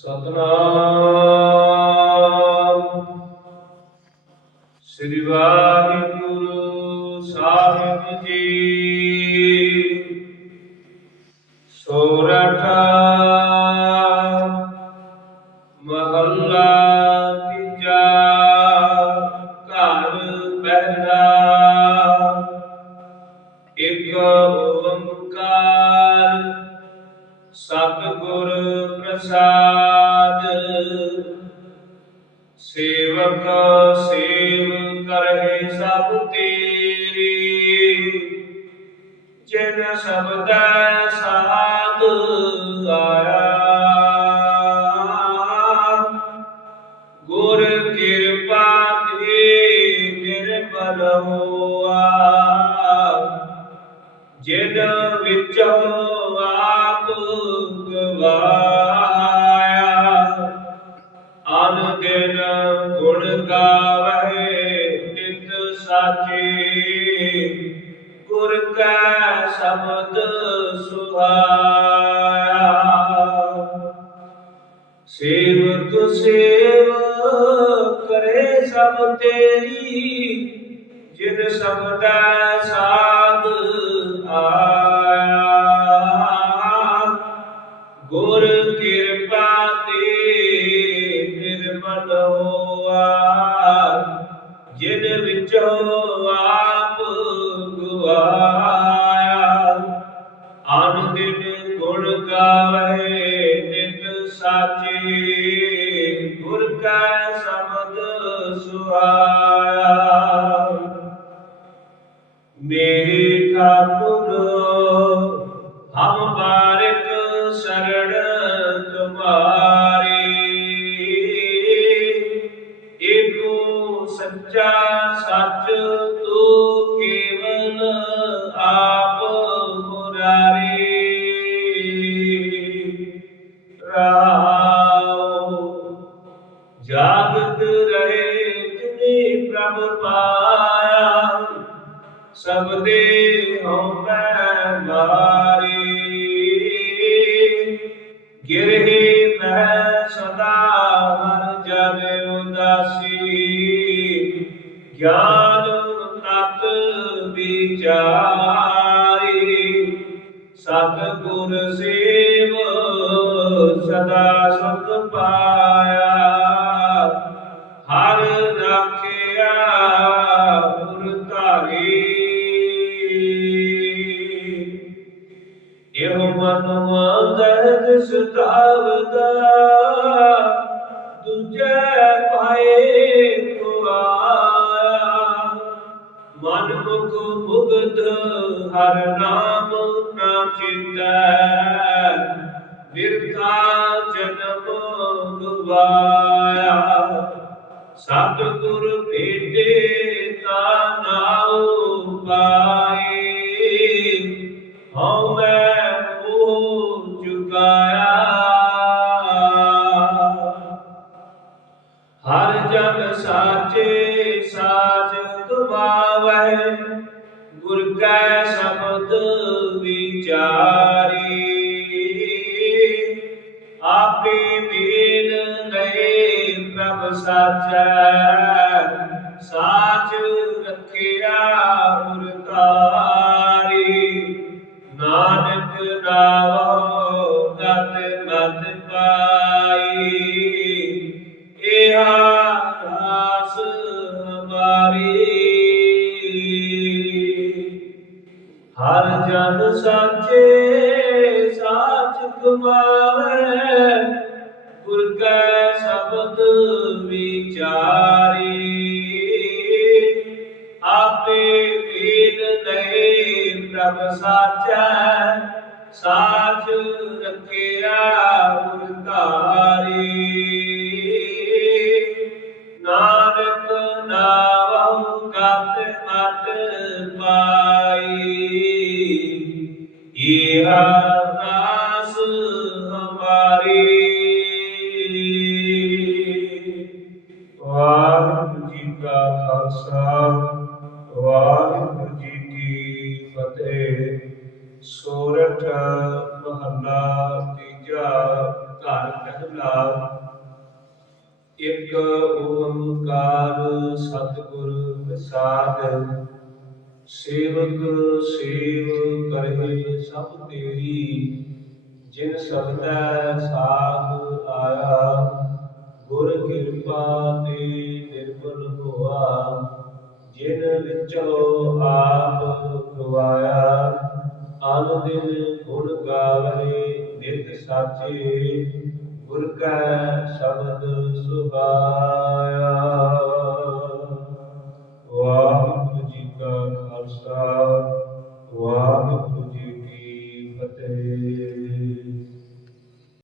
ਸਤਨਾਮ। ਸ੍ਰੀ ਵਾਹਿਗੁਰੂ ਸਾਹਿਬ ਜੀ। ਸੋਰਠ ਮਹੱਲਾ ਤੀਜਾ ਘਰ ਪਹਿਲਾ। ਇੱਕ ਓੰਕਾਰ ਸਤਿਗੁਰ ਪ੍ਰਸਾਦ ਸੇਵਕ ਸੇਵ ਕਰਹਿ ਸਭ ਤੇਰੀ। ਜਿਨ ਸਬਦੈ ਸਾਧ ਆਇਆ, ਗੁਰ ਕਿਰਪਾ ਤੇ ਨਿਰਮਲ ਹੋਆ। ਜਿਨ ਵਿੱਚ ਆਪ ਗਵਾਇਆ ਗਾਵੇ ਨਿਤ ਸਾਚੇ। ਗੁਰ ਕੈ ਸ਼ਬਦ ਸੁਹਾਇਆ। ਸੇਵਕ ਸੇਵ ਕਰੇ ਸਭ ਤੇਰੀ। ਜਿਨ ਸਬਦਾ ਸਾਧ ਆ ਜੋ ਵਿੱਚੋਂ ਆਪ ਗਵਾਇਆ ਅਨ ਦਿਨ ਗੁਣ ਗਾਵੇ ਨਿਤ ਸਾਚੇ ਗੁਰ ਕਾ ਸ਼ਬਦ ਸੁਹਾਇਆ। ਪ੍ਰਭ ਪਾਇਆ, ਸਭ ਦੇ ਹਉਮੈ ਮਾਰੀ ਗਿਰਹਿ ਮਹਿ ਸਦਾ ਹਰ ਜਨ ਉਦਾਸੀ। ਗਿਆਨ ਤਤ ਵਿਚਾਰੀ। ਸਤ ਗੁਰ ਸੇਵ ਸਦਾ ਸੁਖ ਪਾਇਆ। ਧਾਰੀ ਇਹੋ ਮਨ ਮੰਗਤ ਸੁਤਾਵਦਾ ਦੂਜੇ ਪਾਏ ਕੁਆਇਆ ਮਨ ਮੁਖ ਮੁਗਧ ਹਰ ਨਾਮ ਨਾ ਚਿੰਤੈ ਵਿਰਥਾ ਜਨਮ ਗਵਾਇਆ। ਸਤ ਭੇਟੇ ਤਾ ਆਪੇ ਮੇਲ ਲਏ ਪ੍ਰਭ ਸਾਚੈ। ਨਾਨਕ ਗਤ ਮਤ ਪਾਈ ਇਹਾ ਆਸ ਹਮਾਰੀ ਹਰ ਜਨ ਸਾਚੇ ਸਾਚ ਕਮਾਵੇ ਗੁਰ ਕੈ ਸ਼ਬਦ ਵਿਚਾਰੀ ਆਪੇ ਵੇਦ ਲਏ ਪ੍ਰਭ ਸਾਚੈ ਸਾਚ ਰੱਖਿਆ ਗੁਰ ਨਾਨਕ ਨਾਵਹੁ ਗਤ ਮਤ ਪਾਈ। ਇਹਾ ਨਾਸ ਹਮਾਰੀ। ਵਾਹਿਗੁਰੂ ਜੀ ਕਾ ਖਾਲਸਾ। ਇੱਕ ਓੰਕਾਰ ਸਤਿਗੁਰ ਪ੍ਰਸਾਦ ਸੇਵਕ ਸੇਵ ਕਰੇ ਸਭ ਤੇਰੀ, ਜਿਨ ਸਬਦੈ ਸਾਧ ਆਇਆ, ਗੁਰ ਕਿਰਪਾ ਤੇ ਨਿਰਮਲ ਹੋਆ, ਜਿਨ ਵਿੱਚੋਂ ਆਪ ਗਵਾਇਆ, ਅਨ ਦਿਨ ਗੁਣ ਗਾਵੇ ਨਿਤ ਸਾਚੇ ਗੁਰ ਕੈ ਸ਼ਬਦ ਸੁਭਾਇਆ